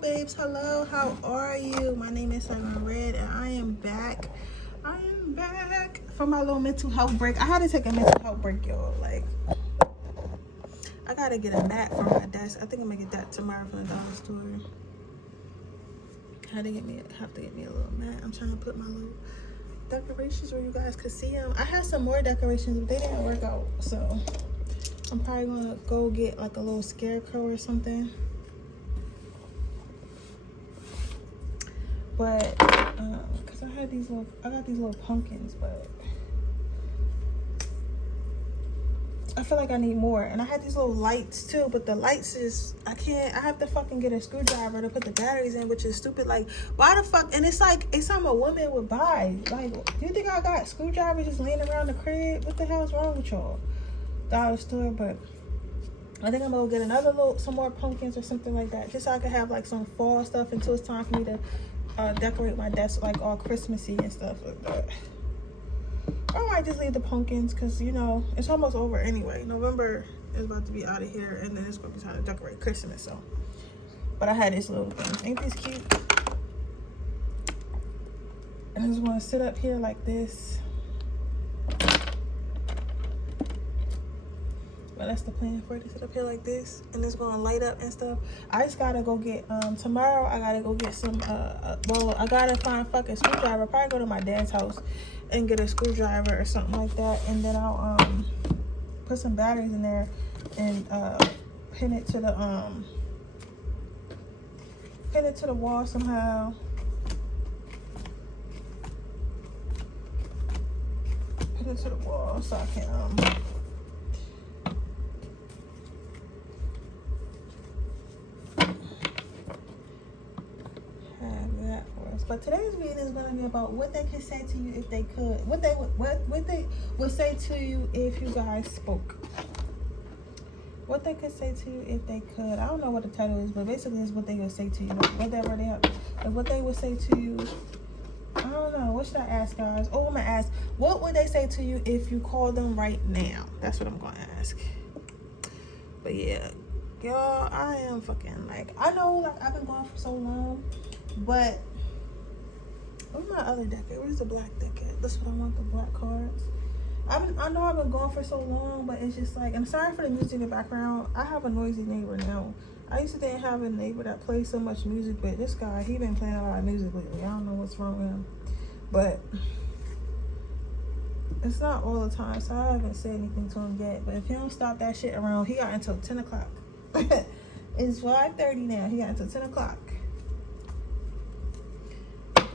babes, hello, how are you? My name is Siren Redd and I am back from my little mental health break. I had to take a mental health break, y'all. Like, I gotta get a mat for my desk. I think I'm gonna get that tomorrow from the dollar store. I have to get me a little mat. I'm trying to put my little decorations where you guys could see them. I had some more decorations, but they didn't work out, so I'm probably gonna go get like a little scarecrow or something. But cause I got these little pumpkins, but I feel like I need more. And I had these little lights too, but the lights is, I have to fucking get a screwdriver to put the batteries in, which is stupid. Like, why the fuck? And it's like, it's something a woman would buy. Like, do you think I got screwdrivers just laying around the crib? What the hell's wrong with y'all? Dollar store. But I think I'm gonna get some more pumpkins or something like that, just so I can have like some fall stuff until it's time for me to decorate my desk like all Christmassy and stuff like that. I might just leave the pumpkins because, you know, it's almost over anyway. November is about to be out of here, and then it's going to be time to decorate Christmas. So, but I had this little thing. Ain't this cute? And I just want to sit up here like this. Well, that's the plan for it, to sit up here like this, and it's going to light up and stuff. I just got to go get, tomorrow I got to go get some, well, I got to find a fucking screwdriver. Probably go to my dad's house and get a screwdriver or something like that, and then I'll put some batteries in there and pin it to the wall somehow. Pin it to the wall so I can But today's reading is going to be about what they could say to you if they could. What they would say to you if you guys spoke. What they could say to you if they could. I don't know what the title is, but basically it's what they would say to you. Whatever they have. Like what they would say to you. I don't know. What should I ask, guys? Oh, I'm going to ask, what would they say to you if you call them right now? That's what I'm going to ask. But yeah, y'all, I am fucking like, I know like I've been gone for so long, but where's my other deck? Where's the black deck at? That's what I want, the black cards. I know I've been gone for so long, but it's just like, I'm sorry for the music in the background. I have a noisy neighbor now. I used to didn't have a neighbor that plays so much music, but this guy, he been playing a lot of music lately. I don't know what's wrong with him, but it's not all the time, so I haven't said anything to him yet. But if he don't stop that shit around, he got until 10 o'clock. It's 5:30 now. He got until 10 o'clock.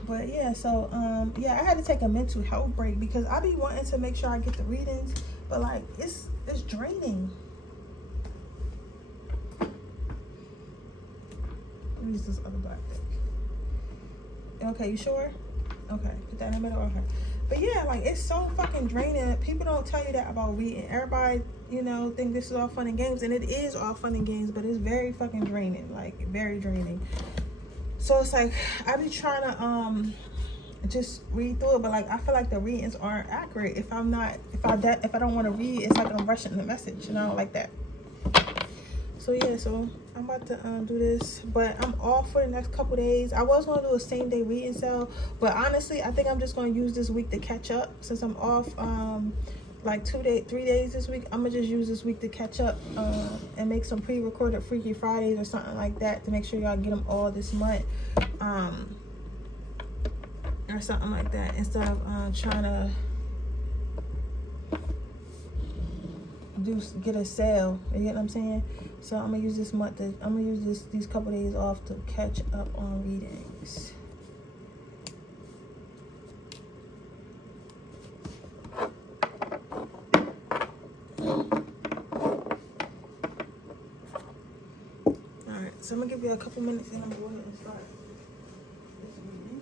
But yeah, so yeah, I had to take a mental health break because I be wanting to make sure I get the readings, but like it's draining. Let me use this other black deck. Okay, you sure? Okay, put that in the middle. Okay. But yeah, like it's so fucking draining. People don't tell you that about reading. Everybody, you know, think this is all fun and games, and it is all fun and games, but it's very fucking draining. Like very draining. So it's like I be trying to just read through it, but like I feel like the readings aren't accurate if I don't want to read. It's like I'm rushing the message, and I don't like that. So yeah, so I'm about to do this, but I'm off for the next couple days. I was gonna do a same day reading sale, but honestly I think I'm just gonna use this week to catch up since I'm off like 3 days this week. I'm gonna just use this week to catch up and make some pre-recorded Freaky Fridays or something like that to make sure y'all get them all this month or something like that, instead of trying to get a sale. You get what I'm saying? So I'm gonna use this month these couple days off to catch up on readings. So I'm gonna give you a couple minutes and I'm gonna go ahead and start this reading.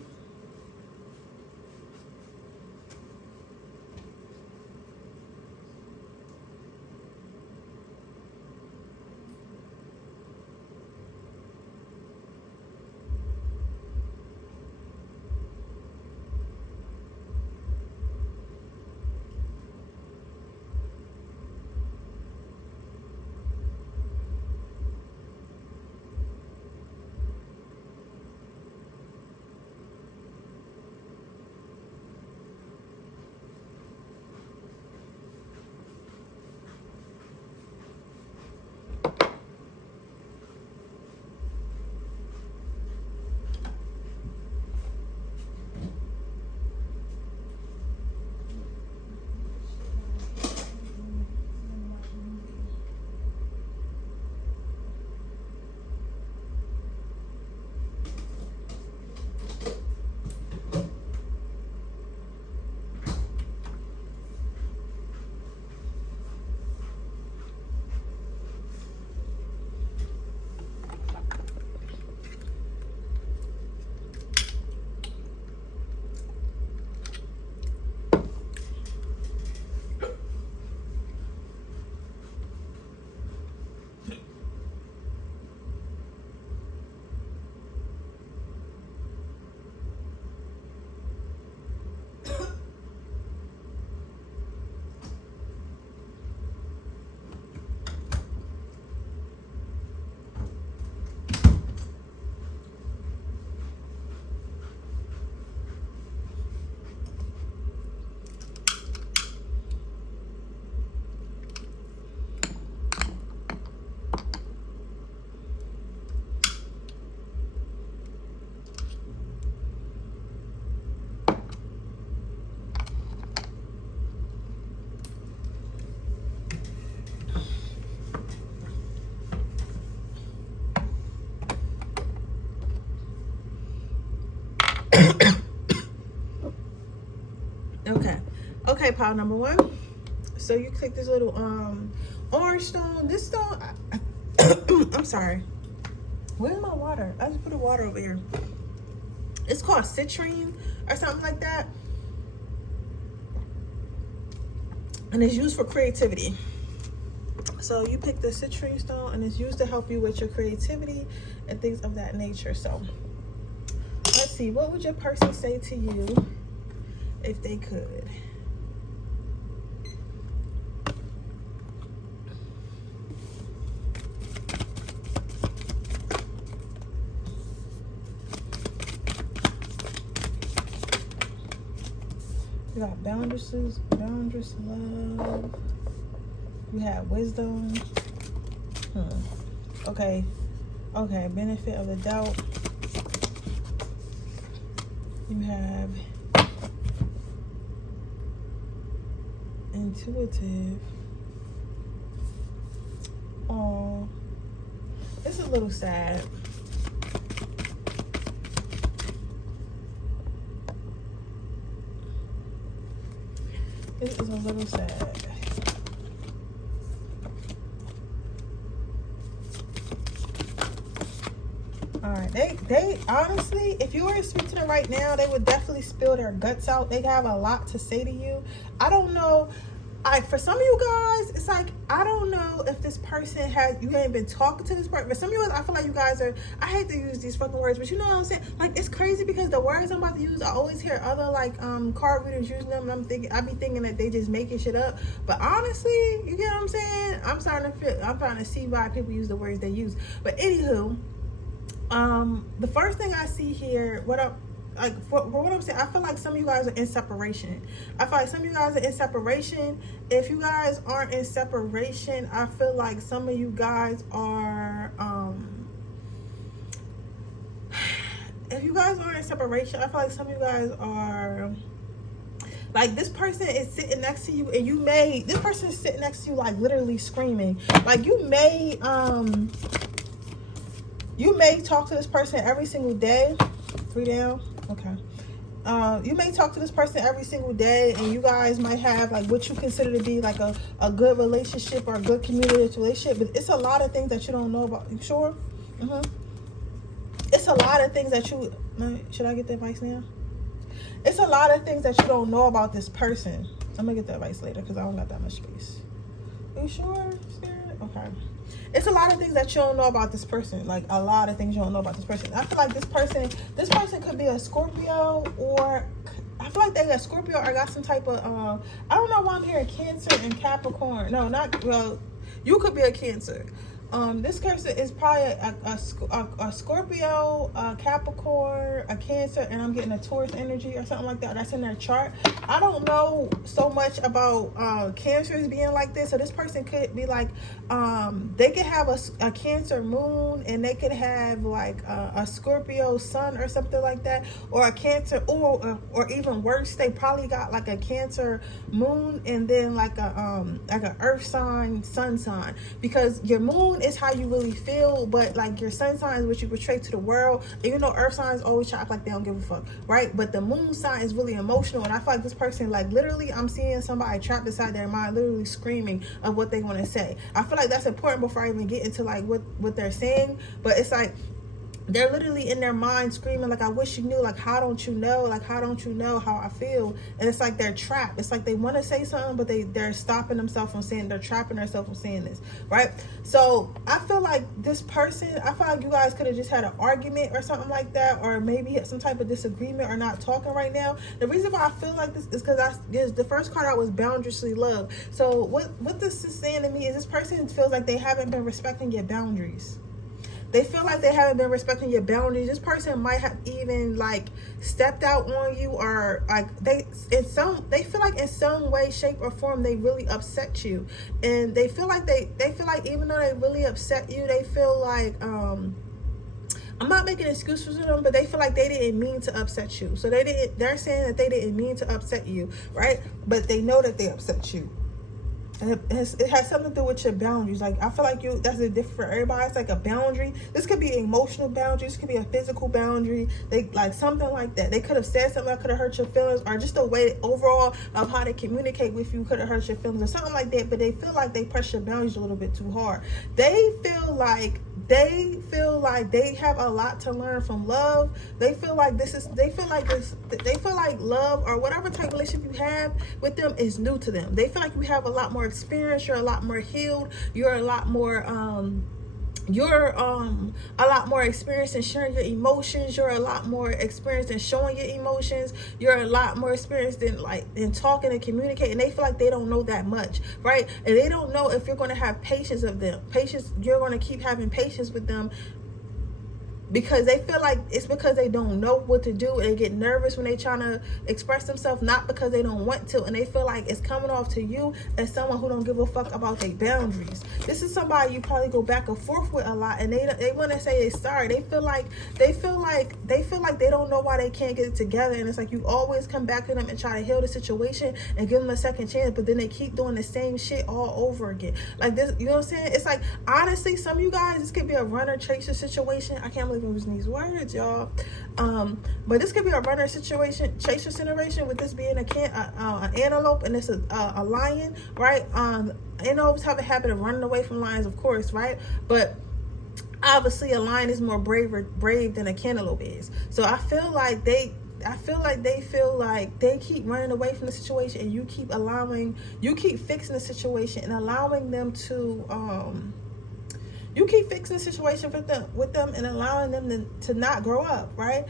Okay, pile number 1. So you click this little orange stone. This stone, I'm sorry. Where's my water? I just put the water over here. It's called citrine or something like that. And it's used for creativity. So you pick the citrine stone and it's used to help you with your creativity and things of that nature. So let's see, what would your person say to you if they could? You got boundless love. You have wisdom. Okay, benefit of the doubt. You have intuitive. Oh, it's a little sad. This is a little sad. All right, they honestly, if you were to speak to them right now, they would definitely spill their guts out. They have a lot to say to you. I don't know. For some of you guys, it's like, I don't know if this person you ain't been talking to this person. But some of you guys, I feel like you guys are, I hate to use these fucking words, but you know what I'm saying? Like, it's crazy because the words I'm about to use, I always hear other, like, card readers using them, and I be thinking that they just making shit up. But honestly, you get what I'm saying? I'm starting to see why people use the words they use. But anywho, the first thing I see here, what I'm saying, I feel like some of you guys are in separation. I feel like some of you guys are in separation. If you guys aren't in separation, I feel like some of you guys are, if you guys aren't in separation, I feel like some of you guys are, like, this person is sitting next to you and this person is sitting next to you, like, literally screaming. Like, you may talk to this person every single day. 3 down. Okay. You may talk to this person every single day, and you guys might have, like, what you consider to be like a good relationship or a good communicative relationship, but it's a lot of things that you don't know about. You sure? It's a lot of things that should I get the advice now? It's a lot of things that you don't know about this person. I'm gonna get the advice later because I don't got that much space. Are you sure, Spirit? Okay. It's a lot of things that you don't know about this person. Like, a lot of things you don't know about this person. I feel like this person could be a Scorpio, or I feel like they got Scorpio or got some type of, I don't know why I'm hearing Cancer and Capricorn. No, you could be a Cancer. This person is probably a Scorpio, a Capricorn, a Cancer, and I'm getting a Taurus energy or something like that. That's in their chart. I don't know so much about Cancers being like this. So this person could be like, they could have a Cancer moon, and they could have like a Scorpio sun or something like that, or a Cancer, or even worse, they probably got like a Cancer moon and then like a earth sign, sun sign, because your moon is how you really feel, but like your sun sign is what you portray to the world. Even though earth signs always try to act like they don't give a fuck, right? But the moon sign is really emotional, and I feel like this person, like, literally, I'm seeing somebody trapped inside their mind, literally screaming of what they want to say. I feel like that's important before I even get into like what they're saying, but it's like they're literally in their mind screaming, like, I wish you knew, like, how don't you know, like, how don't you know how I feel? And it's like they're trapped. It's like they want to say something, but they're stopping themselves from saying, they're trapping themselves from saying this, right? So I feel like this person, I feel like you guys could have just had an argument or something like that, or maybe some type of disagreement, or not talking right now. The reason why I feel like this is because the first card out was boundariously love. So what this is saying to me is this person feels like they haven't been respecting your boundaries. They feel like they haven't been respecting your boundaries. This person might have even like stepped out on you, or like they feel like in some way, shape, or form they really upset you, and they feel like even though they really upset you, they feel like I'm not making excuses for them, but they feel like they didn't mean to upset you. So they're saying that they didn't mean to upset you, right? But they know that they upset you. It has something to do with your boundaries. Like, I feel like that's a different for everybody. It's like a boundary. This could be an emotional boundary. This could be a physical boundary. They like something like that. They could have said something that could have hurt your feelings, or just the way overall of how they communicate with you could have hurt your feelings or something like that. But they feel like they press your boundaries a little bit too hard. They feel like they have a lot to learn from love. They feel like love or whatever type of relationship you have with them is new to them. They feel like you have a lot more experience, you're a lot more healed, you're a lot more a lot more experienced in sharing your emotions, you're a lot more experienced in showing your emotions, you're a lot more experienced in talking and communicating. They feel like they don't know that much, right? And they don't know if you're going to have patience of them. You're going to keep having patience with them, because they feel like it's because they don't know what to do, and they get nervous when they trying to express themselves, not because they don't want to, and they feel like it's coming off to you as someone who don't give a fuck about their boundaries. This is somebody you probably go back and forth with a lot, and they want to say they're sorry. They feel like they don't know why they can't get it together, and it's like you always come back to them and try to heal the situation and give them a second chance, but then they keep doing the same shit all over again. Like this, you know what I'm saying? It's like, honestly, some of you guys, this could be a runner chaser situation. I can't believe I'm using these words, y'all. But this could be a runner situation, chaser situation, with this being an antelope, and it's a lion, right? Antelopes have a habit of running away from lions, of course, right? But obviously a lion is more brave than a cantaloupe is. So I feel like they feel like they keep running away from the situation, and you keep fixing the situation and allowing them to you keep fixing the situation with them and allowing them to not grow up, right?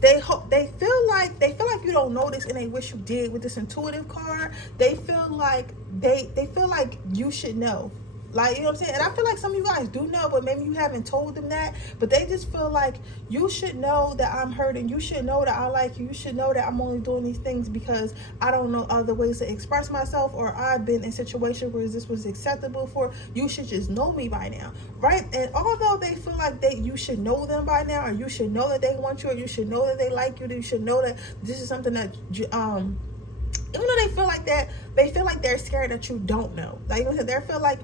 They feel like you don't know this, and they wish you did. With this intuitive card, they feel like you should know. Like, you know what I'm saying? And I feel like some of you guys do know, but maybe you haven't told them that. But they just feel like you should know that I'm hurting. You should know that I like you. You should know that I'm only doing these things because I don't know other ways to express myself, or I've been in situations where this was acceptable for. You should just know me by now, right? And although they feel like you should know them by now, or you should know that they want you, or you should know that they like you, you should know that this is something that even though they feel like that, they feel like they're scared that you don't know. Like, you know, they feel like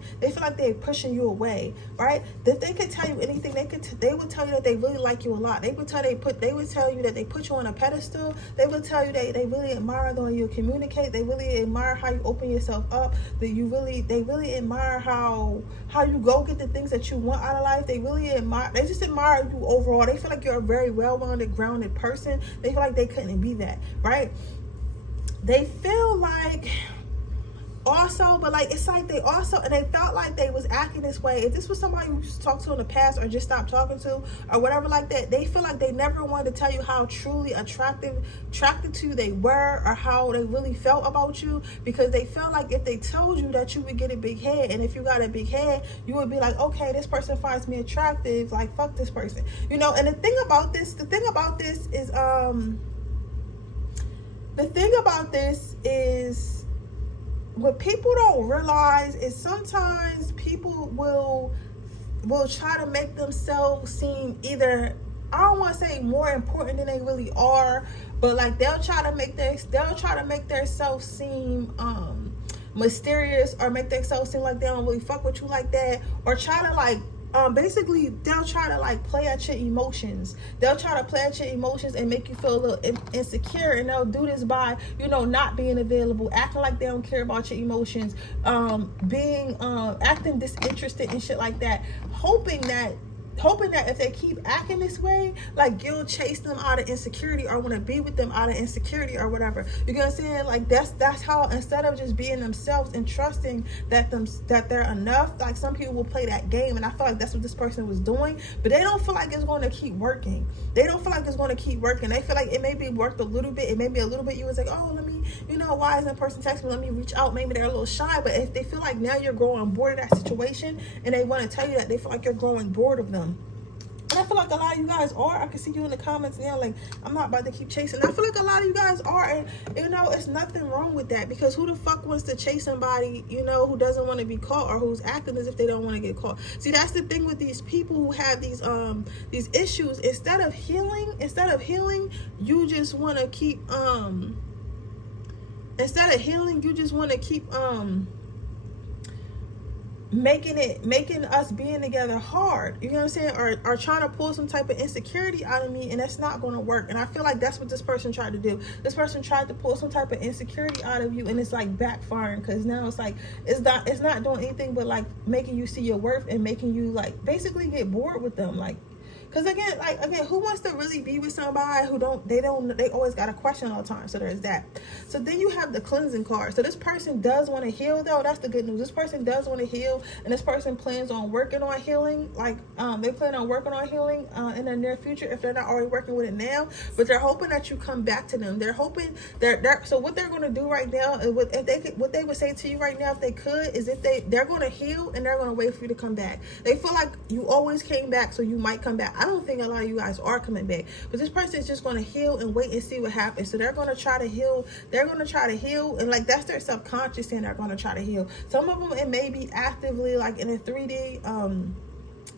they're pushing you away, right? If they could tell you anything, they would tell you that they really like you a lot. They would tell you that they put you on a pedestal. They would tell you they really admire the way you communicate. They really admire how you open yourself up. They really admire how you go get the things that you want out of life. They just admire you overall. They feel like you're a very well-rounded, grounded person. They feel like they couldn't be that, right? They feel like also, but like, it's like they felt like they was acting this way. If this was somebody you used to talk to in the past, or just stopped talking to, or whatever like that, they feel like they never wanted to tell you how truly attracted to you they were, or how they really felt about you, because they felt like if they told you that you would get a big head, and if you got a big head, you would be like, okay, this person finds me attractive, like, fuck this person, you know. And the thing about this is what people don't realize is sometimes people will try to make themselves seem either, I don't want to say more important than they really are, but like they'll try to make themselves seem mysterious, or make themselves seem like they don't really fuck with you like that, or try to like basically they'll try to like play at your emotions. They'll try to play at your emotions and make you feel a little insecure, and they'll do this by, you know, not being available, acting like they don't care about your emotions, acting disinterested and shit like that, hoping that if they keep acting this way, like, you'll chase them out of insecurity, or want to be with them out of insecurity, or whatever. You get what I'm saying? Like, that's how, instead of just being themselves and trusting that they're enough, like, some people will play that game, and I feel like that's what this person was doing. But they don't feel like it's going to keep working. They don't feel like it's going to keep working. They feel like it maybe worked a little bit. It may be a little bit. You was like, oh, let me, you know, why isn't that person texting me? Let me reach out. Maybe they're a little shy. But if they feel like now you're growing bored of that situation, and they want to tell you that they feel like you're growing bored of them. And I feel like a lot of you guys are. I can see you in the comments now, like, I'm not about to keep chasing. I feel like a lot of you guys are, and, you know, it's nothing wrong with that, because who the fuck wants to chase somebody, you know, who doesn't want to be caught, or who's acting as if they don't want to get caught? See, that's the thing with these people who have these issues. Instead of healing, you just want to keep making us being together hard, you know what I'm saying, or trying to pull some type of insecurity out of me, and that's not going to work. And I feel like that's what this person tried to do. This person tried to pull some type of insecurity out of you, and it's like backfiring, because now it's like it's not doing anything but like making you see your worth and making you like basically get bored with them. Like, because again, who wants to really be with somebody who they always got a question all the time? So there's that. So then you have the cleansing card. So this person does want to heal, though. That's the good news. This person does want to heal, and this person plans on working on healing. Like, they plan on working on healing in the near future if they're not already working with it now. But they're hoping that you come back to them. They're hoping so what they're going to do right now is what they would say to you right now if they could is if they're going to heal and they're going to wait for you to come back. They feel like you always came back, so you might come back. I don't think a lot of you guys are coming back, but this person is just going to heal and wait and see what happens. So they're going to try to heal. They're going to try to heal, and like that's their subconscious saying they're going to try to heal. Some of them, it may be actively like in a 3D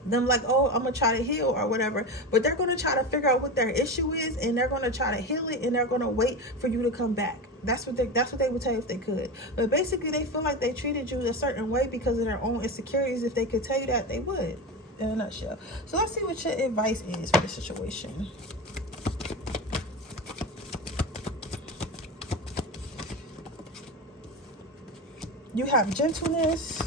them like, oh, I'm gonna try to heal or whatever, but they're gonna try to figure out what their issue is, and they're gonna try to heal it, and they're gonna wait for you to come back. That's what they would tell you if they could. But basically they feel like they treated you a certain way because of their own insecurities. If they could tell you that, they would, in a nutshell. So let's see what your advice is for the situation. You have gentleness.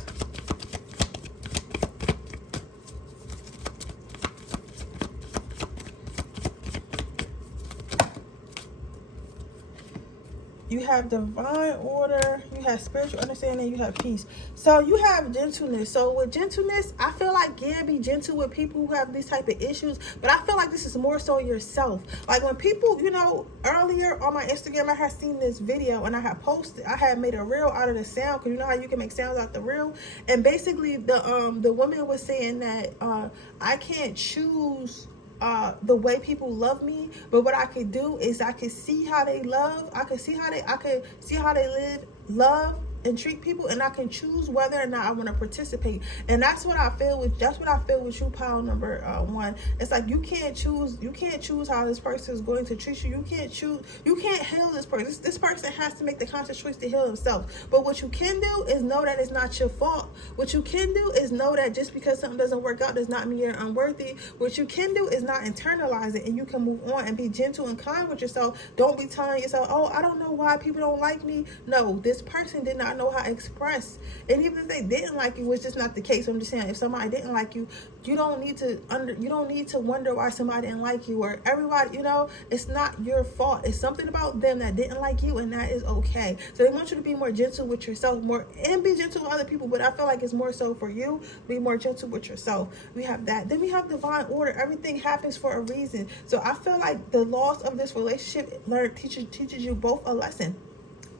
You have divine order, you have spiritual understanding, you have peace. So you have gentleness. So with gentleness, I feel like, yeah, be gentle with people who have these type of issues, but I feel like this is more so yourself. Like when people, you know, earlier on my Instagram, I had seen this video and I had made a reel out of the sound, because you know how you can make sounds out the reel. And basically the woman was saying that I can't choose the way people love me, but what I could do is I could see how they love. I could see how they live, love, and treat people, and I can choose whether or not I want to participate. And that's what I feel with you, pile number 1. It's like you can't choose how this person is going to treat you. You can't heal this person. This person has to make the conscious choice to heal himself. But what you can do is know that it's not your fault. What you can do is know that just because something doesn't work out does not mean you're unworthy. What you can do is not internalize it, and you can move on and be gentle and kind with yourself. Don't be telling yourself, oh, I don't know why people don't like me. No, this person did not know how to express, and even if they didn't like you, which is not the case. I'm just saying, if somebody didn't like you, you don't need to wonder why somebody didn't like you, or everybody, you know, it's not your fault. It's something about them that didn't like you, and that is okay. So they want you to be more gentle with yourself, and be gentle with other people, but I feel like it's more so for you. Be more gentle with yourself. We have that. Then we have divine order. Everything happens for a reason. So I feel like the loss of this relationship teaches you both a lesson.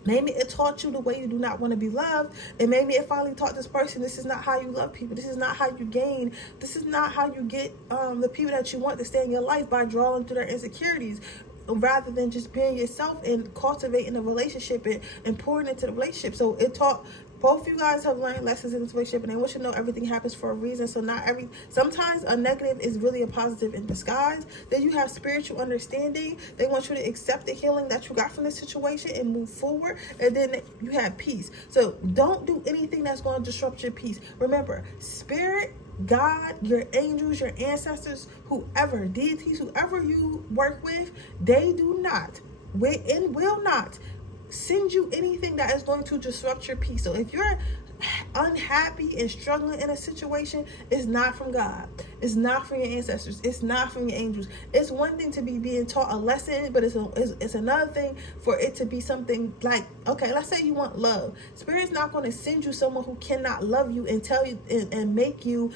Maybe it taught you the way you do not want to be loved, and maybe it finally taught this person this is not how you love people. This is not how you gain. This is not how you get the people that you want to stay in your life, by drawing through their insecurities, rather than just being yourself and cultivating a relationship and pouring into the relationship. So it taught both you guys have learned lessons in this relationship, and they want you to know everything happens for a reason. So sometimes a negative is really a positive in disguise. Then you have spiritual understanding. They want you to accept the healing that you got from this situation and move forward. And then you have peace. So don't do anything that's going to disrupt your peace. Remember, spirit, God, your angels, your ancestors, whoever, deities, whoever you work with, they do not, will not send you anything that is going to disrupt your peace. So if you're unhappy and struggling in a situation, it's not from God. It's not from your ancestors. It's not from your angels. It's one thing to be being taught a lesson, but it's another thing for it to be something like, okay, let's say you want love. Spirit's not going to send you someone who cannot love you and tell you and make you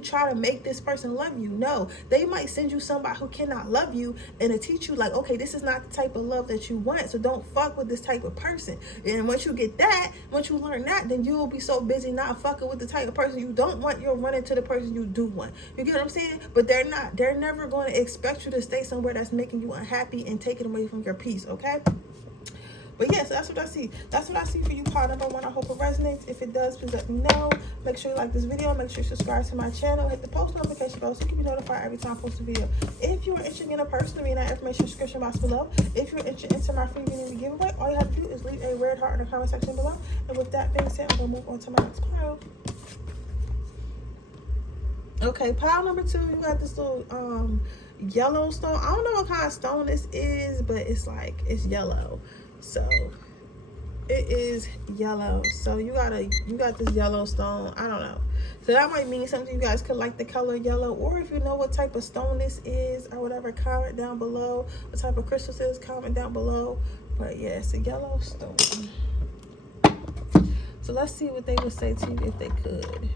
try to make this person love you. No, they might send you somebody who cannot love you and to teach you like, okay, this is not the type of love that you want, so don't fuck with this type of person. And once you get that, once you learn that, then you will be so busy not fucking with the type of person you don't want, you'll run into the person you do want. You get what I'm saying? But they're never going to expect you to stay somewhere that's making you unhappy and taking away from your peace. Okay, But yes, that's what I see. That's what I see for you, pile number 1. I hope it resonates. If it does, please let me know. Make sure you like this video. Make sure you subscribe to my channel. Hit the post notification bell so you can be notified every time I post a video. If you are interested in a person, read that information description box below. If you're interested in my free community giveaway, all you have to do is leave a red heart in the comment section below. And with that being said, I'm going to move on to my next pile. Okay, pile number 2, you got this little yellow stone. I don't know what kind of stone this is, but it's like, it's yellow. So it is yellow. So you got this yellow stone. I don't know. So that might mean something. You guys could like the color yellow, or if you know what type of stone this is or whatever, comment down below. What type of crystal this is, comment down below. But yeah, it's a yellow stone. So let's see what they would say to you if they could.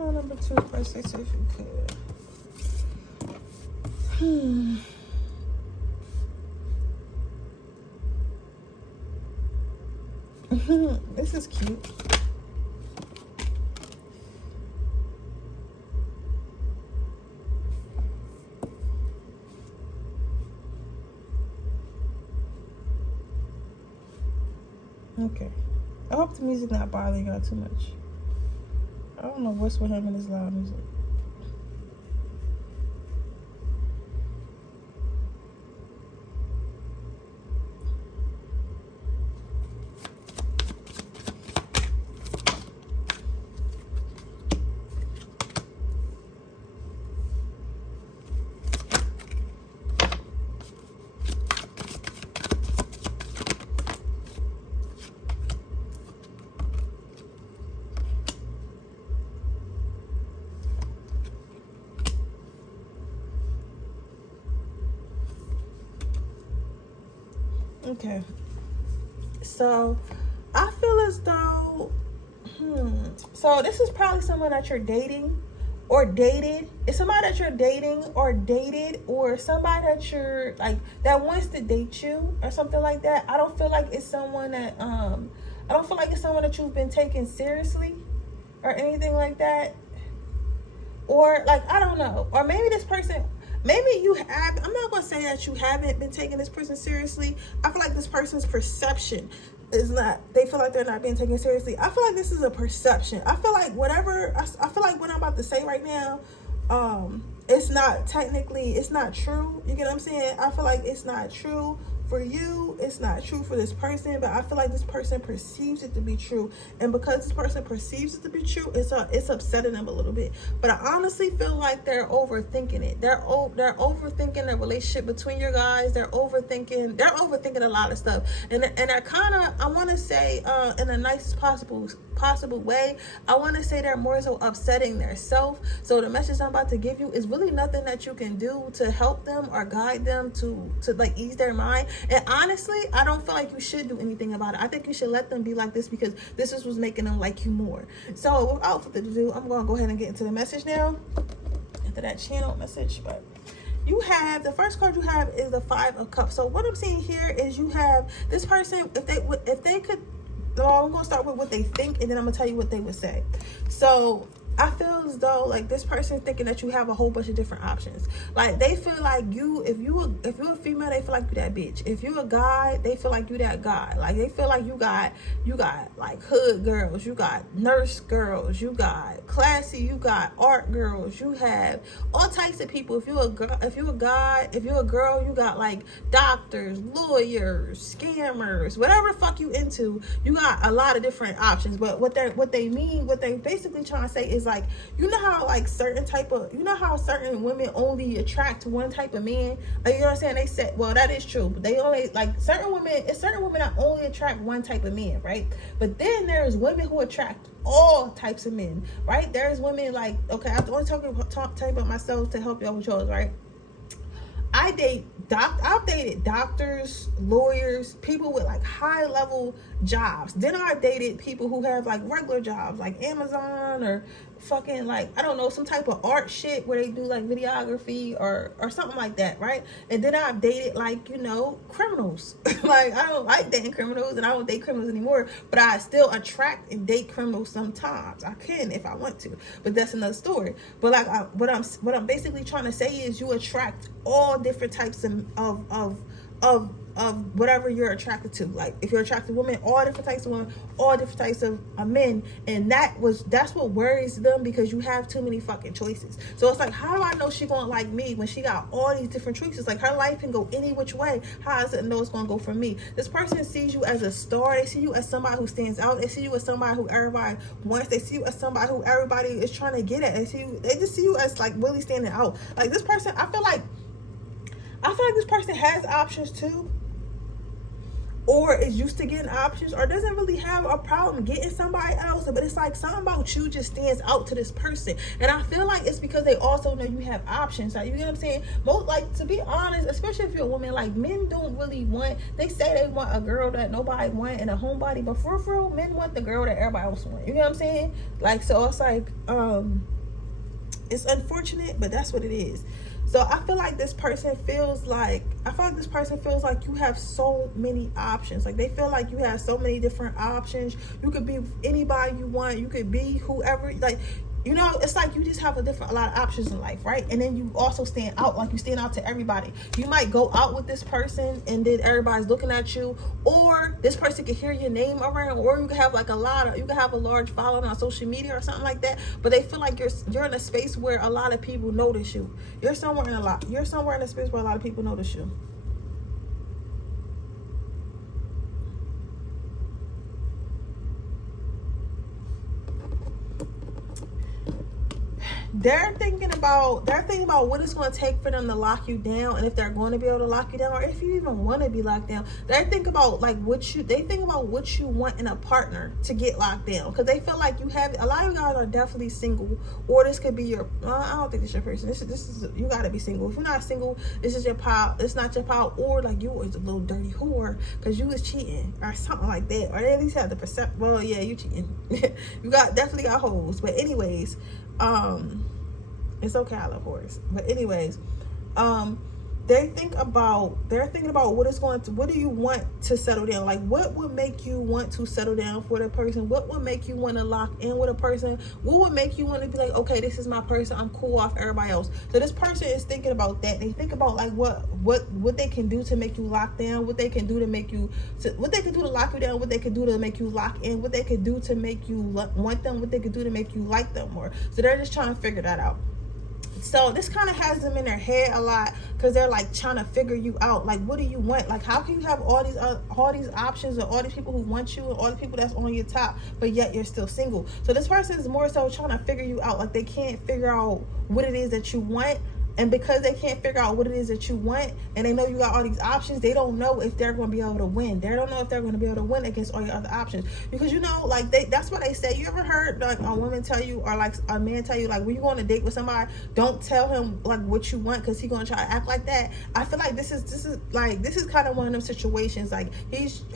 Number 2, press it if you could. This is cute. Okay. I hope the music not bothering y'all too much. I don't know what's with him and his loud music. Okay, so I feel as though, so this is probably someone that you're dating or dated. It's somebody that you're dating or dated, or somebody that you're like, that wants to date you or something like that. I don't feel like it's someone that, I don't feel like it's someone that you've been taking seriously or anything like that. Or like, I don't know, or maybe this person, maybe you have, I'm not going to say that you haven't been taking this person seriously. I feel like this person's perception is not, they feel like they're not being taken seriously. I feel like this is a perception. I feel like whatever, I feel like what I'm about to say right now, it's not technically, it's not true. You get what I'm saying? I feel like it's not true for you. It's not true for this person, but I feel like this person perceives it to be true. And because this person perceives it to be true, it's upsetting them a little bit. But I honestly feel like they're overthinking it. They're overthinking the relationship between you guys. They're overthinking a lot of stuff. And they're kind of, I want to say, in the nicest possible way, I want to say they're more so upsetting themselves. So the message I'm about to give you is really nothing that you can do to help them or guide them to like ease their mind. And honestly, I don't feel like you should do anything about it. I think you should let them be like this, because this is what's making them like you more. So without further ado, I'm going to go ahead and get into the message now, into that channel message. But you have, the first card you have is the 5 of Cups. So what I'm seeing here is you have this person, if they could, well, I'm going to start with what they think, and then I'm going to tell you what they would say. So I feel as though like this person thinking that you have a whole bunch of different options. Like they feel like you, if you're a female, they feel like you that bitch. If you're a guy, they feel like you that guy. Like they feel like you got like hood girls, you got nurse girls, you got classy, you got art girls, you have all types of people. If you're a guy, if you're a girl, you got like doctors, lawyers, scammers, whatever the fuck you into. You got a lot of different options. But what they basically trying to say is like, you know how like certain women only attract one type of man. Like, you know what I'm saying? They said, well, that is true, but they only like certain women that only attract one type of man, right? But then there's women who attract all types of men, right? There's women like, okay, I have to only talk about myself to help y'all with yours, right? I I've dated doctors, lawyers, people with like high level jobs. Then I dated people who have like regular jobs, like Amazon or fucking like, I don't know, some type of art shit where they do like videography or something like that, right? And then I've dated like, you know, criminals. Like, I don't like dating criminals and I don't date criminals anymore, but I still attract and date criminals sometimes. I can if I want to, but that's another story. But like, what I'm basically trying to say is you attract all different types of whatever you're attracted to. Like, if you're attracted to women, all different types of women, all different types of men, and that's what worries them, because you have too many fucking choices. So it's like, how do I know she gonna like me when she got all these different choices? Like, her life can go any which way. How does it know it's gonna go for me? This person sees you as a star. They see you as somebody who stands out. They see you as somebody who everybody wants. They see you as somebody who everybody is trying to get at. They just see you as like really standing out. Like, this person, I feel like this person has options too, or is used to getting options, or doesn't really have a problem getting somebody else, but it's like something about you just stands out to this person. And I feel like it's because they also know you have options. Like, you get what I'm saying? Most, like, to be honest, especially if you're a woman, like, men don't really want, they say they want a girl that nobody want and a homebody, but for real, men want the girl that everybody else want. You know what I'm saying? Like, so it's like, it's unfortunate, but that's what it is. So I feel like this person feels like, you have so many options. Like, they feel like you have so many different options. You could be anybody you want. You could be whoever, like, you know, it's like you just have a lot of options in life, right? And then you also stand out, like you stand out to everybody. You might go out with this person and then everybody's looking at you, or this person can hear your name around, or you can have like you can have a large following on social media or something like that, but they feel like you're in a space where a lot of people notice you. You're somewhere in a space where a lot of people notice you. They're thinking about what it's going to take for them to lock you down, and if they're going to be able to lock you down, or if you even want to be locked down. They think about what you want in a partner to get locked down, because they feel like you have, a lot of you guys are definitely single, or this could be your, I don't think it's your person. This is you got to be single. If you're not single, this is your pile. It's not your pile, or like you was a little dirty whore because you was cheating or something like that, or they at least have the perception. Well, yeah, you cheating. You definitely got hoes. But anyways, it's okay, I love whores. But anyways, they're thinking about what do you want to settle down? Like, what would make you want to settle down for the person? What would make you want to lock in with a person? What would make you want to be like, okay, this is my person, I'm cool off everybody else? So this person is thinking about that. They think about like what they can do to make you lock down, what they can do to make you, what they can do to lock you down, what they can do to make you lock in, what they can do to make you want them, what they can do to make you like them more. So they're just trying to figure that out. So this kind of has them in their head a lot, because they're like trying to figure you out. Like, what do you want? Like, how can you have all these options and all these people who want you and all the people that's on your top, but yet you're still single? So this person is more so trying to figure you out. Like, they can't figure out what it is that you want. And because they can't figure out what it is that you want, and they know you got all these options, they don't know if they're going to be able to win. They don't know if they're going to be able to win against all your other options. Because, you know, like, that's what they say. You ever heard like a woman tell you, or like a man tell you, like, when you go on a date with somebody, don't tell him like what you want, because he's going to try to act like that. I feel like this is kind of one of them situations. Like,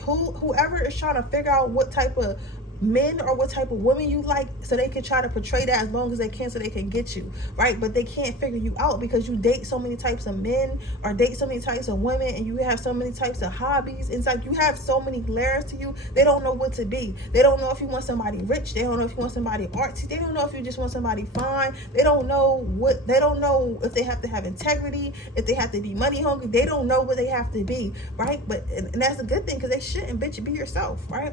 whoever is trying to figure out what type of men or what type of women you like, so they can try to portray that as long as they can, so they can get you, right? But they can't figure you out because you date so many types of men or date so many types of women, and you have so many types of hobbies. It's like you have so many layers to you. They don't know what to be. They don't know if you want somebody rich. They don't know if you want somebody artsy. They don't know if you just want somebody fine. They don't know if they have to have integrity, if they have to be money hungry. They don't know what they have to be, right? But and that's a good thing, because they shouldn't, bitch, be yourself, right?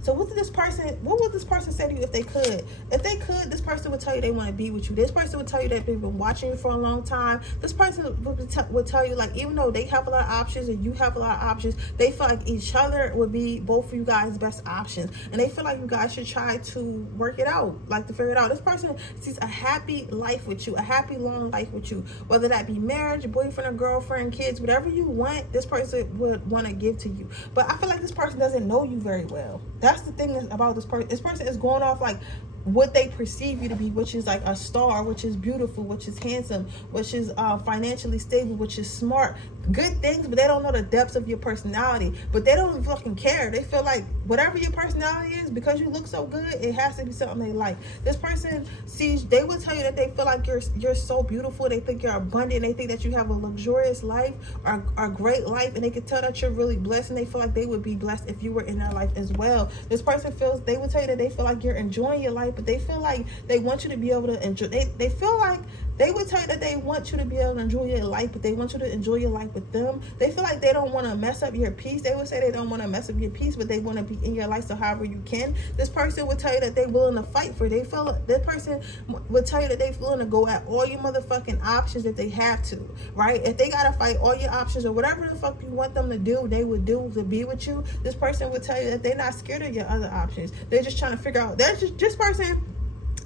So what would this person say to you if they could? If they could, this person would tell you they want to be with you. This person would tell you that they've been watching you for a long time. This person would tell you, like, even though they have a lot of options and you have a lot of options, they feel like each other would be both of you guys' best options. And they feel like you guys should try to work it out, like to figure it out. This person sees a happy life with you, a happy long life with you, whether that be marriage, boyfriend or girlfriend, kids, whatever you want, this person would want to give to you. But I feel like this person doesn't know you very well. That's the thing about this person. This person is going off like what they perceive you to be, which is like a star, which is beautiful, which is handsome, which is financially stable, which is smart. Good things, but they don't know the depths of your personality. But they don't fucking care. They feel like whatever your personality is, because you look so good, it has to be something they like. This person sees, they will tell you that they feel like you're so beautiful. They think you're abundant. They think that you have a luxurious life or a great life, and they can tell that you're really blessed, and they feel like they would be blessed if you were in their life as well. This person feels, they will tell you that they feel like you're enjoying your life, but they feel like they want you to be able to enjoy, they feel like they would tell you that they want you to be able to enjoy your life, but they want you to enjoy your life with them. They feel like they don't want to mess up your peace. They would say they don't want to mess up your peace, but they want to be in your life, so however you can. This person would tell you that they're willing to fight for. They feel, this person would tell you that they're willing to go at all your motherfucking options if they have to, right? If they gotta fight all your options or whatever the fuck you want them to do, they would do to be with you. This person would tell you that they're not scared of your other options. They're just trying to figure out, they're just, this person,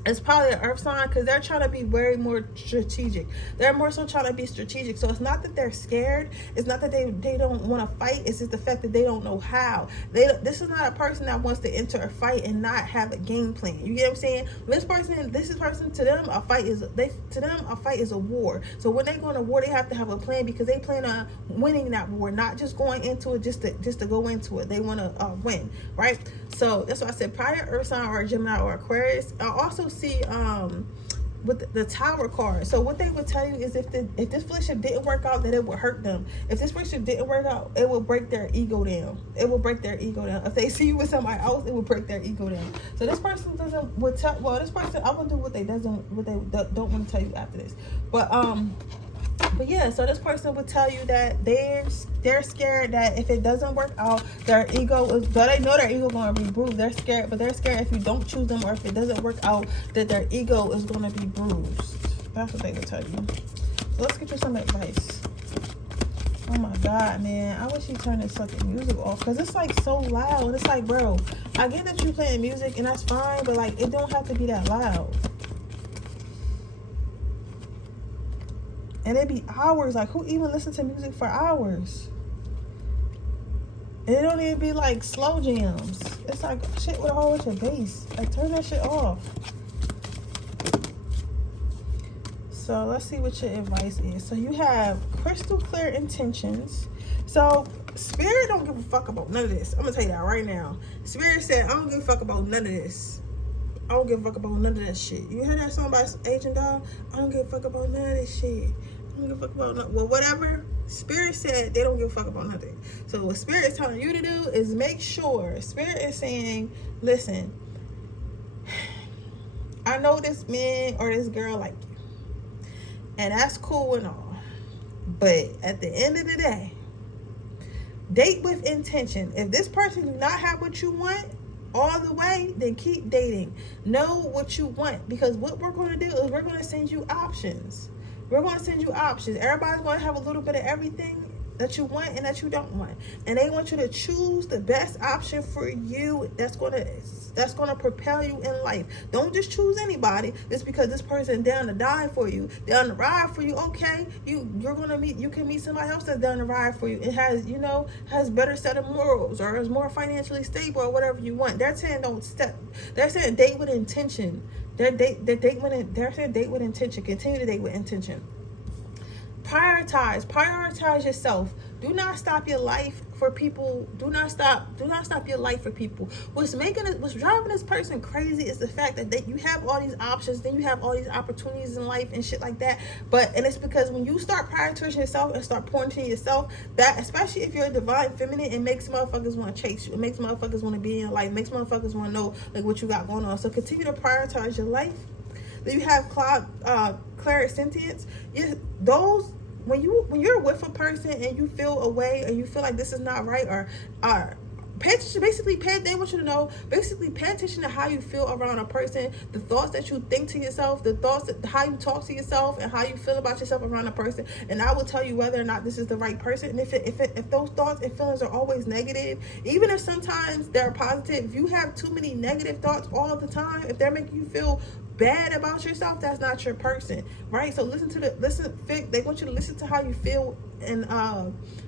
it's probably an earth sign, because they're trying to be very more strategic. They're more so trying to be strategic. So it's not that they're scared. It's not that they don't want to fight. It's just the fact that they don't know how. This is not a person that wants to enter a fight and not have a game plan. You get what I'm saying? This person to them, a fight is a war. So when they go into war, they have to have a plan, because they plan on winning that war, not just going into it just to go into it. They want to win, right? So that's why I said prior earth sign or Gemini or Aquarius. I also see with the Tower card. So what they would tell you is if this relationship didn't work out, that it would hurt them. If this relationship didn't work out, it will break their ego down. It will break their ego down. If they see you with somebody else, it will break their ego down. So this person this person, I will do what they don't want to tell you after this. But yeah, so this person would tell you that they're scared that if it doesn't work out, their ego is, but they know their ego going to be bruised. They're scared, but they're scared if you don't choose them, or if it doesn't work out, that their ego is going to be bruised. That's what they would tell you. So let's get you some advice. Oh my God, man. I wish you turned this fucking music off, because it's like so loud. And it's like, bro, I get that you playing music and that's fine, but like, it don't have to be that loud. And it be hours. Like, who even listens to music for hours? And it don't even be like slow jams. It's like shit with a whole bunch of bass. Like, turn that shit off. So let's see what your advice is. So you have crystal clear intentions. So Spirit don't give a fuck about none of this. I'm gonna tell you that right now. Spirit said, I don't give a fuck about none of this. I don't give a fuck about none of that shit. You heard that song by Agent Dog? I don't give a fuck about none of this shit. I don't give a fuck about nothing. Well, whatever. Spirit said they don't give a fuck about nothing. So what Spirit is telling you to do is make sure. Spirit is saying, listen, I know this man or this girl like you, and that's cool and all, but at the end of the day, date with intention. If this person do not have what you want all the way, then keep dating. Know what you want, because what we're going to do is we're going to send you options. We're going to send you options. Everybody's going to have a little bit of everything that you want and that you don't want, and they want you to choose the best option for you that's going to propel you in life. Don't just choose anybody just because this person down to die for you, down to ride for you. Okay, you can meet somebody else that's down to ride for you. It has better set of morals, or is more financially stable, or whatever you want. They're saying they're saying date with intention. They're saying date with intention. Continue to date with intention. Prioritize yourself. Do not stop your life for people. Do not stop your life for people. What's driving this person crazy is the fact that you have all these options, then you have all these opportunities in life and shit like that. And it's because when you start prioritizing yourself and start pouring into yourself, that, especially if you're a divine feminine, it makes motherfuckers want to chase you. It makes motherfuckers want to be in your life. It makes motherfuckers want to know like what you got going on. So continue to prioritize your life. Then you have clairsentience. When you're with a person and you feel a way, or you feel like this is not right, or pay attention. They want you to know. Basically, pay attention to how you feel around a person, the thoughts that you think to yourself, how you talk to yourself, and how you feel about yourself around a person. And I will tell you whether or not this is the right person. And if those thoughts and feelings are always negative, even if sometimes they're positive, if you have too many negative thoughts all the time, if they're making you feel bad about yourself, that's not your person, right? So they want you to listen to how you feel and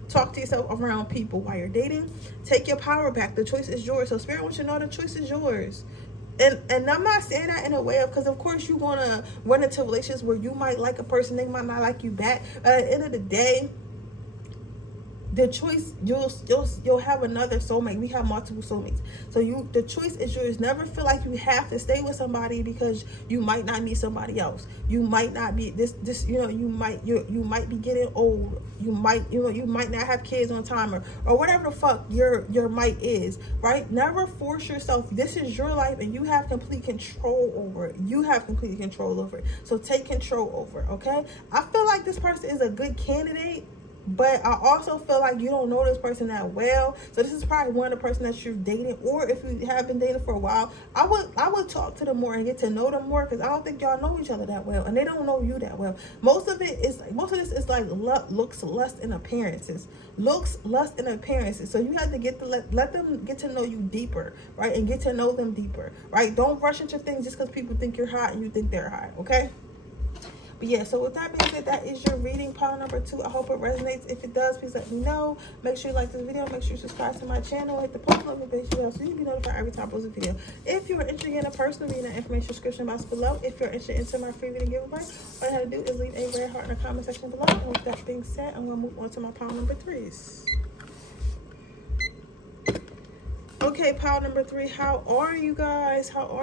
talk to yourself around people while you're dating. Take your power back. The choice is yours. So Spirit wants you to know the choice is yours. and I'm not saying that in a way of, because of course you're gonna run into relationships where you might like a person, they might not like you back, but at the end of the day, the choice, you'll have another soulmate. We have multiple soulmates, so the choice is yours. Never feel like you have to stay with somebody because you might not meet somebody else. You might not be this you might be getting old. You might not have kids on time, or whatever the fuck your might is, right? Never force yourself. This is your life and you have complete control over it. You have complete control over it, so take control over it, okay? I feel like this person is a good candidate, but I also feel like you don't know this person that well. So this is probably one of the person that you're dating, or if you have been dating for a while, I would talk to them more and get to know them more, because I don't think y'all know each other that well, and they don't know you that well. Most of this is like looks, lust, and appearances. Looks, lust, and appearances. So you have to let them get to know you deeper, right? And get to know them deeper, right? Don't rush into things just because people think you're hot and you think they're hot, okay? But yeah, so with that being said, that is your reading, pile number 2. I hope it resonates. If it does, please let me know. Make sure you like this video. Make sure you subscribe to my channel. Hit the post notification bell so you can be notified every time I post a video. If you're interested in a personal reading, the information description box below. If you're interested in my free reading giveaway, all you have to do is leave a red heart in the comment section below. And with that being said, I'm going to move on to my pile number 3s. Okay, pile number 3. How are you guys? So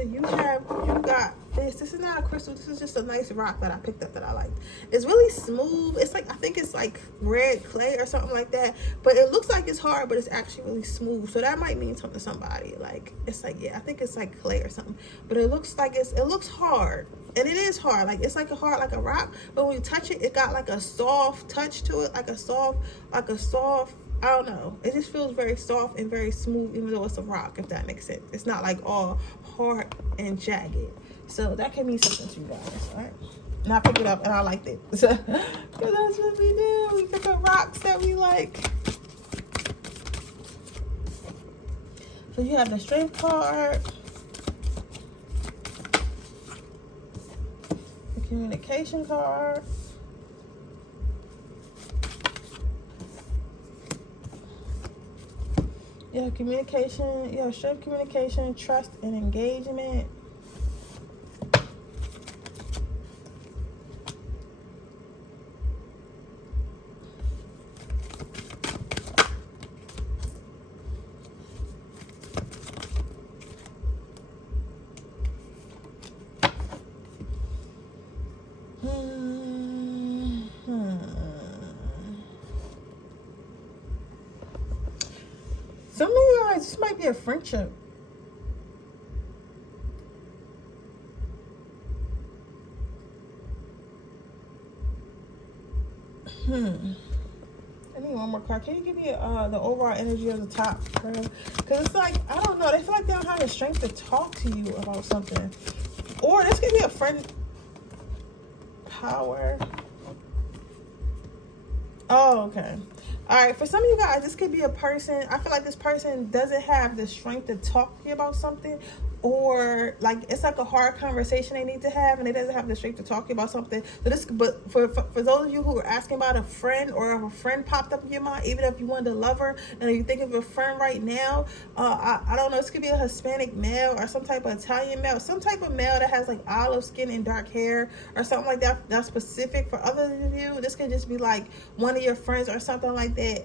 you got this. This is not a crystal. This is just a nice rock that I picked up that I liked. It's really smooth. It's like, I think it's like red clay or something like that. But it looks like it's hard, but it's actually really smooth. So that might mean something to somebody. Like, it's like, yeah, I think it's like clay or something. But it looks like it looks hard. And it is hard. Like, it's like like a rock. But when you touch it, it got like a soft touch to it. Like a soft, I don't know. It just feels very soft and very smooth, even though it's a rock, if that makes sense. It's not like all hard and jagged. So that can mean something to you guys, all right? And I picked it up and I liked it. So, because that's what we do. We pick up rocks that we like. So you have the strength card, the communication card, you have communication, you have strength, communication, trust, and engagement. Some of you guys, this might be a friendship. I need one more card. Can you give me the overall energy of the top? Because it's like, I don't know. They feel like they don't have the strength to talk to you about something. Or this could be a friend. Power. Oh, okay. All right, for some of you guys, this could be a person. I feel like this person doesn't have the strength to talk to you about something, or like it's like a hard conversation they need to have, and they doesn't have the strength to talk to you about something. So this, but for those of you who are asking about a friend, or if a friend popped up in your mind, even if you wanted a lover and you think of a friend right now, I don't know. This could be a Hispanic male or some type of Italian male, some type of male that has like olive skin and dark hair or something like that. That's specific for others of you. This could just be like one of your friends or something like that,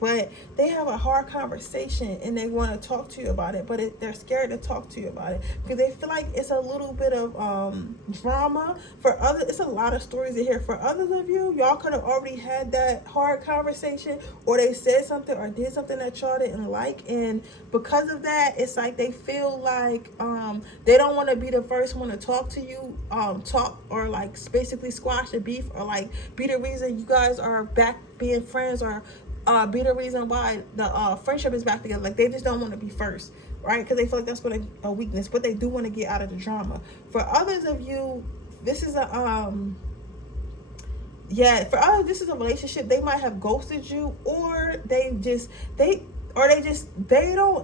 but they have a hard conversation and they want to talk to you about it, but they're scared to talk to you about it because they feel like it's a little bit of drama. For others, it's a lot of stories in here. For others of you, y'all could have already had that hard conversation, or they said something or did something that y'all didn't like, and because of that, it's like they feel like they don't want to be the first one to talk to you, talk or like basically squash the beef, or like be the reason you guys are back being friends, or be the reason why the friendship is back together. Like they just don't want to be first, right? Because they feel like that's what a weakness, but they do want to get out of the drama. For others of you, this is a for others, this is a relationship. They might have ghosted you, or they don't.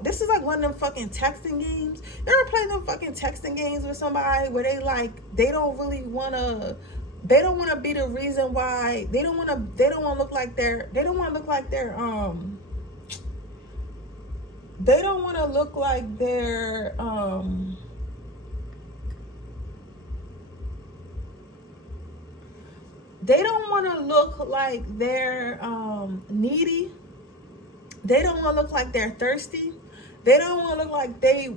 This is like one of them fucking texting games. You ever playing them fucking texting games with somebody where they don't really want to. They don't want to be the reason why. They don't want to. They don't want to look like they're. they don't want to look like they're they don't want to look like they're needy. They don't want to look like they're thirsty. They don't want to look like they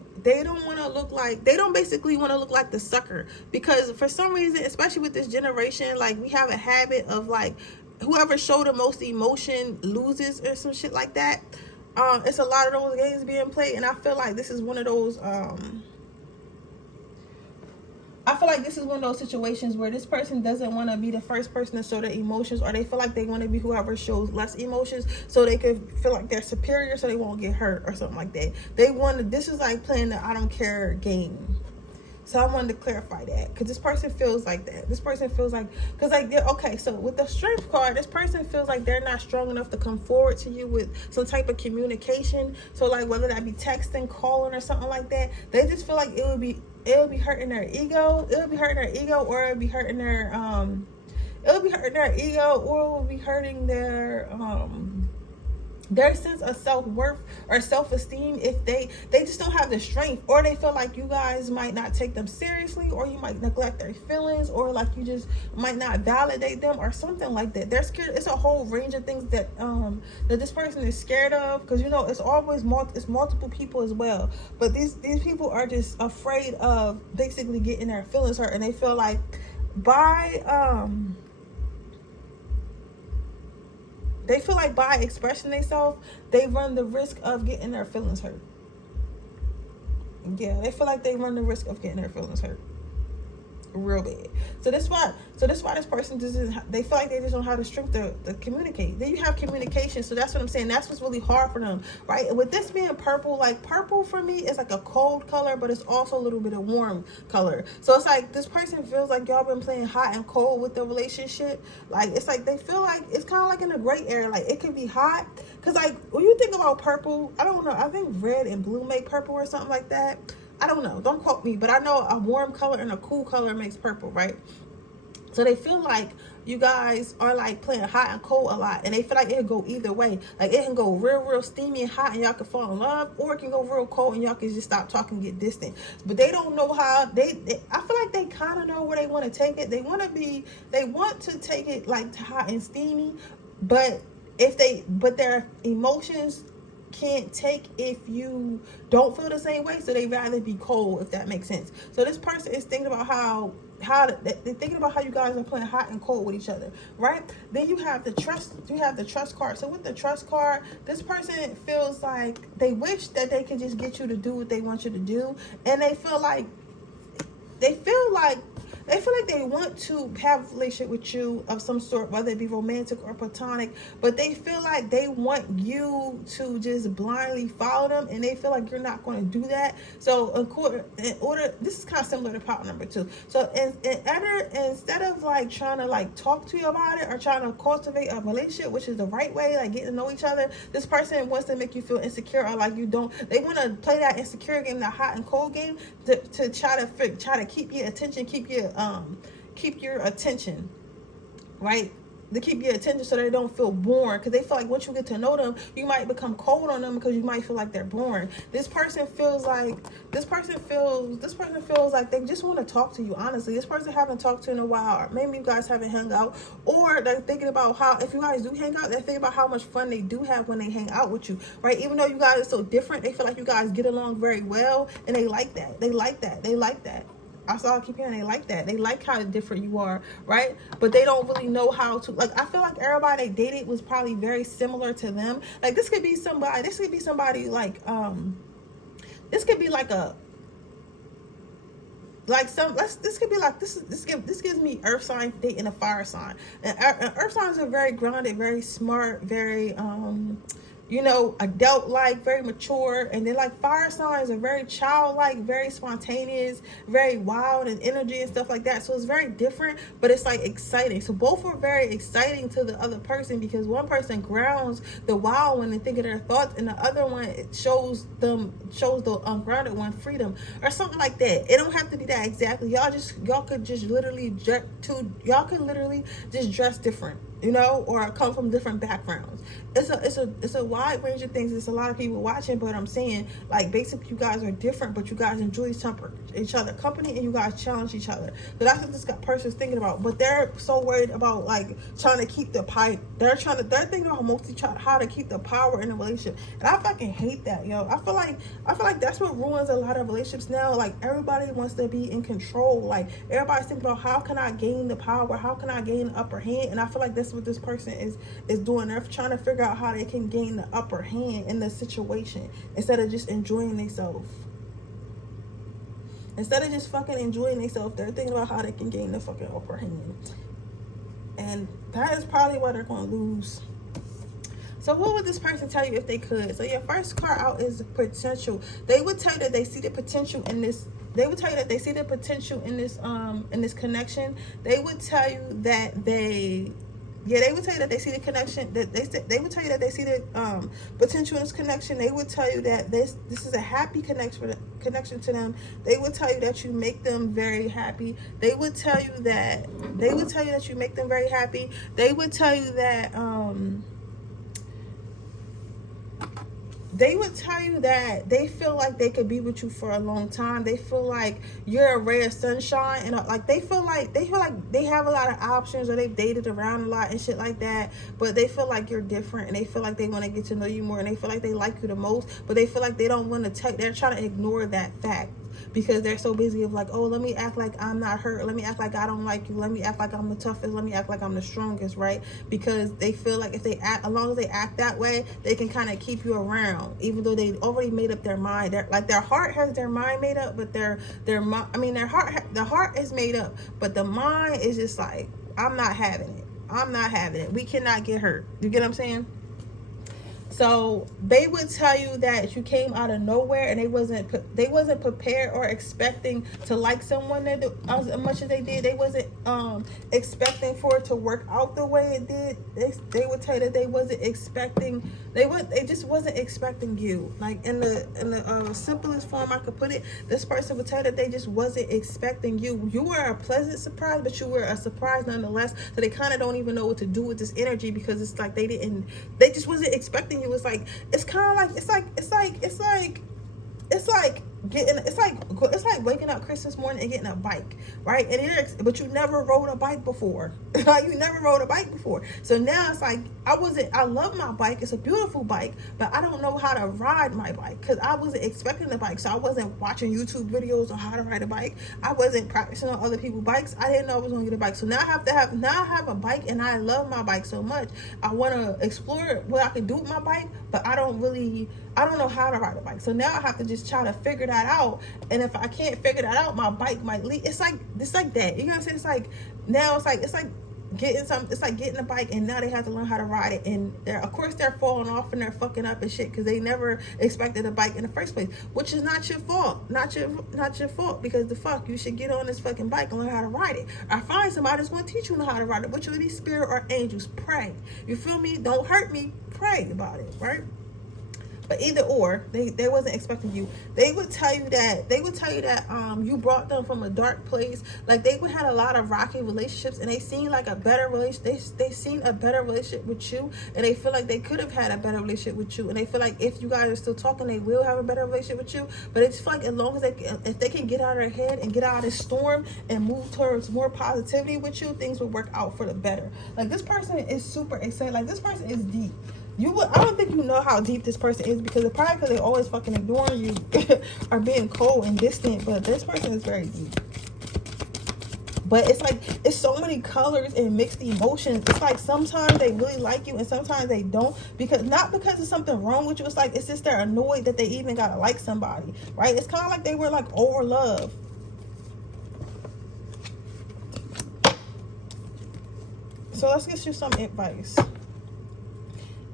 don't want to look like, they don't basically want to look like the sucker, because for some reason, especially with this generation, like we have a habit of like whoever showed the most emotion loses or some shit like that. It's a lot of those games being played, and I feel like this is one of those I feel like this is one of those situations where this person doesn't want to be the first person to show their emotions, or they feel like they want to be whoever shows less emotions so they can feel like they're superior so they won't get hurt or something like that. They want to, this is like playing the I don't care game. So I wanted to clarify that, because this person feels like that. This person feels like, because like, okay, so with the strength card, this person feels like they're not strong enough to come forward to you with some type of communication. So like whether that be texting, calling, or something like that, they just feel like it would be hurting their ego. It would be hurting their ego, or it would be hurting their ego, or it would be hurting their sense of self-worth or self-esteem if they just don't have the strength, or they feel like you guys might not take them seriously, or you might neglect their feelings, or like you just might not validate them or something like that. They're scared. It's a whole range of things that that this person is scared of, because you know it's always multiple people as well, but these people are just afraid of basically getting their feelings hurt, and they feel like by expressing themselves, they run the risk of getting their feelings hurt. Yeah, they feel like they run the risk of getting their feelings hurt real bad. So that's why this person doesn't, they feel like they just don't have the strength to communicate. Then you have communication, so that's what I'm saying. That's what's really hard for them, right? With this being purple, like purple for me is like a cold color, but it's also a little bit of warm color. So it's like this person feels like y'all been playing hot and cold with the relationship. Like it's like they feel like it's kind of like in a gray area. Like it can be hot, because like when you think about purple, I don't know, I think red and blue make purple or something like that. I don't know, don't quote me, but I know a warm color and a cool color makes purple, right? So they feel like you guys are like playing hot and cold a lot, and they feel like it can go either way. Like it can go real steamy and hot and y'all can fall in love, or it can go real cold and y'all can just stop talking and get distant. But they don't know how, I feel like they kind of know where they want to take it. They want to take it like hot and steamy, but their emotions can't take if you don't feel the same way, so they rather be cold, if that makes sense. So this person is thinking about how they're thinking about how you guys are playing hot and cold with each other, right? Then you have the trust card. So with the trust card, this person feels like they wish that they could just get you to do what they want you to do, and they feel like they want to have a relationship with you of some sort, whether it be romantic or platonic, but they feel like they want you to just blindly follow them, and they feel like you're not going to do that. So in order, this is kind of similar to part number 2. So instead of like trying to like talk to you about it or trying to cultivate a relationship, which is the right way, like getting to know each other, this person wants to make you feel insecure, or like you don't, they want to play that insecure game, that hot and cold game, to try to keep your attention, keep your attention, right? To keep your attention so they don't feel bored, because they feel like once you get to know them, you might become cold on them because you might feel like they're boring. This person feels like they just want to talk to you, honestly. This person haven't talked to you in a while, or maybe you guys haven't hung out, or they're thinking about how, if you guys do hang out, they're thinking about how much fun they do have when they hang out with you, right? Even though you guys are so different, they feel like you guys get along very well, and they like that. I saw, I keep hearing they like that. They like how different you are, right? But they don't really know how to, like, I feel like everybody they dated was probably very similar to them. Like, this could be somebody like, this could be like this gives me earth sign dating a fire sign. And earth signs are very grounded, very smart, very, adult-like, very mature, and then like fire signs are very childlike, very spontaneous, very wild and energy and stuff like that. So it's very different, but it's like exciting. So both are very exciting to the other person, because one person grounds the wild one and think of their thoughts, and the other one shows the ungrounded one freedom or something like that. It don't have to be that exactly. Y'all could literally just dress different. you know, or come from different backgrounds. It's a wide range of things. It's a lot of people watching, but I'm saying, like, basically you guys are different, but you guys enjoy each other company, and you guys challenge each other. So that's what this person's thinking about. But they're so worried about, like, trying to keep the pipe. They're thinking about mostly how to keep the power in the relationship. And I fucking hate that, yo. I feel like that's what ruins a lot of relationships now. Like, everybody wants to be in control. Like, everybody's thinking about, how can I gain the power? How can I gain the upper hand? And I feel like that's what this person is doing. They're trying to figure out how they can gain the upper hand in the situation instead of just enjoying themselves. Instead of just fucking enjoying themselves, they're thinking about how they can gain the fucking upper hand. And that is probably why they're going to lose. So what would this person tell you if they could? So your first card out is potential. They would tell you that they see the potential in this. They would tell you that they see the potential in this connection. They would tell you that they would tell you that they see the connection. They would tell you that they see the potential in this connection. They would tell you that this is a happy connection to them. They would tell you that you make them very happy. They would tell you that you make them very happy. They would tell you that they would tell you that they feel like they could be with you for a long time. They feel like you're a ray of sunshine, and like they feel like they have a lot of options, or they've dated around a lot and shit like that. But they feel like you're different, and they feel like they want to get to know you more, and they feel like they like you the most. But they feel like they don't want to they're trying to ignore that fact, because they're so busy of like, oh, let me act like I'm not hurt. Let me act like I don't like you. Let me act like I'm the toughest. Let me act like I'm the strongest, right? Because they feel like if they act, as long as they act that way, they can kind of keep you around, even though they already made up their mind. They're like, their heart has their mind made up, but the heart is made up, but the mind is just like, I'm not having it. I'm not having it. We cannot get hurt. You get what I'm saying? So they would tell you that you came out of nowhere, and they wasn't prepared or expecting to like someone that as much as they did. They wasn't expecting for it to work out the way it did. They would tell you that they wasn't expecting. They just wasn't expecting you. Like, in the simplest form I could put it, this person would tell you that they just wasn't expecting you. You were a pleasant surprise, but you were a surprise nonetheless. So they kind of don't even know what to do with this energy, because it's like they just wasn't expecting you. It's like, it's kind of like, it's like waking up Christmas morning and getting a bike, right? But you never rode a bike before. You never rode a bike before. So now it's like, I love my bike. It's a beautiful bike, but I don't know how to ride my bike, because I wasn't expecting the bike. So I wasn't watching YouTube videos on how to ride a bike. I wasn't practicing on other people's bikes. I didn't know I was going to get a bike. So now I have a bike, and I love my bike so much. I want to explore what I can do with my bike, but I don't know how to ride a bike. So now I have to just try to figure that out. And if I can't figure that out, my bike might leave. It's like that. You know what I'm saying? It's like, now it's like getting a bike, and now they have to learn how to ride it. And of course they're falling off and they're fucking up and shit, because they never expected a bike in the first place, which is not your fault. Not your fault, because the fuck, you should get on this fucking bike and learn how to ride it. Or find somebody that's going to teach you how to ride it. Which of these spirit or angels, pray. You feel me? Don't hurt me. Pray about it, right? But either or, they wasn't expecting you. They would tell you that you brought them from a dark place. Like, they would had a lot of rocky relationships, and they seen like a better relationship. They seen a better relationship with you, and they feel like they could have had a better relationship with you. And they feel like if you guys are still talking, they will have a better relationship with you. But it's like, as long as if they can get out of their head and get out of this storm and move towards more positivity with you, things will work out for the better. Like, this person is super excited. Like, this person is deep. I don't think you know how deep this person is, because they always fucking ignoring you or being cold and distant. But this person is very deep. But it's like, it's so many colors and mixed emotions. It's like, sometimes they really like you and sometimes they don't, not because there's something wrong with you. It's like, it's just they're annoyed that they even gotta like somebody, right? It's kind of like they were like over love. So let's get you some advice.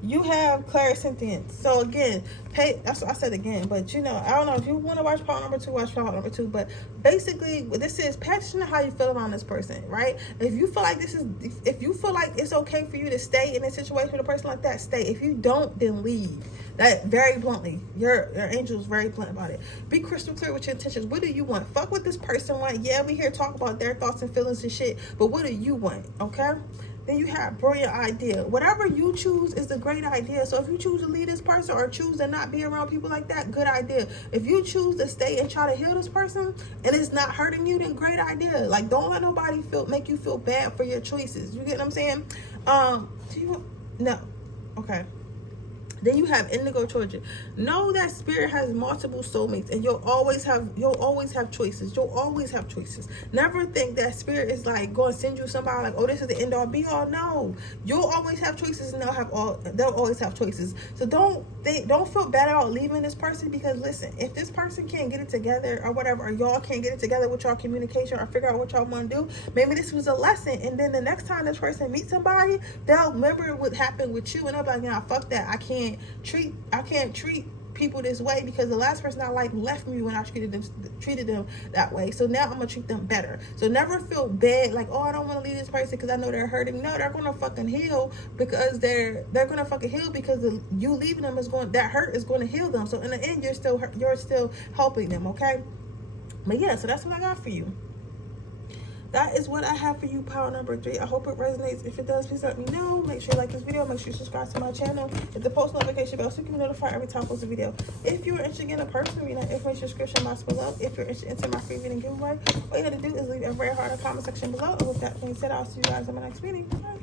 You have clairsentience. So again, that's what I said again. But you know, I don't know if you want to watch part number 2, watch part number 2. But basically, what this is, pay attention to how you feel around this person, right? If you feel like if you feel like it's okay for you to stay in a situation with a person like that, stay. If you don't, then leave. That very bluntly. Your angel is very blunt about it. Be crystal clear with your intentions. What do you want? Fuck what this person want. Yeah, we here talk about their thoughts and feelings and shit. But what do you want? Okay. Then you have brilliant idea. Whatever you choose is a great idea. So if you choose to leave this person or choose to not be around people like that, good idea. If you choose to stay and try to heal this person and it's not hurting you, then great idea. Like, don't let nobody make you feel bad for your choices. You get what I'm saying? No. Okay. Then you have indigo children. Know that spirit has multiple soulmates, and you'll always have choices. You'll always have choices. Never think that spirit is like going to send you somebody like, oh, this is the end all be all. No, you'll always have choices, and they'll always have choices. So don't feel bad about leaving this person, because listen, if this person can't get it together or whatever, or y'all can't get it together with y'all communication or figure out what y'all want to do, maybe this was a lesson, and then the next time this person meets somebody, they'll remember what happened with you, and they'll be like, nah, fuck that. I can't treat people this way because the last person I liked left me when I treated them that way. So now I'm gonna treat them better. So never feel bad like, oh, I don't want to leave this person because I know they're hurting. No, they're gonna fucking heal, because they're gonna fucking heal, because you leaving them that hurt is going to heal them. So in the end, you're still helping them. Okay, but yeah, so that's what I got for you. That is what I have for you, pile number 3. I hope it resonates. If it does, please let me know. Make sure you like this video. Make sure you subscribe to my channel. Hit the post notification bell so you can be notified every time I post a video. If you're interested in a personal reading, information description box below. If you're interested in entering my free reading giveaway, all you have to do is leave a very hard comment section below. And with that being said, I'll see you guys in my next reading. Bye.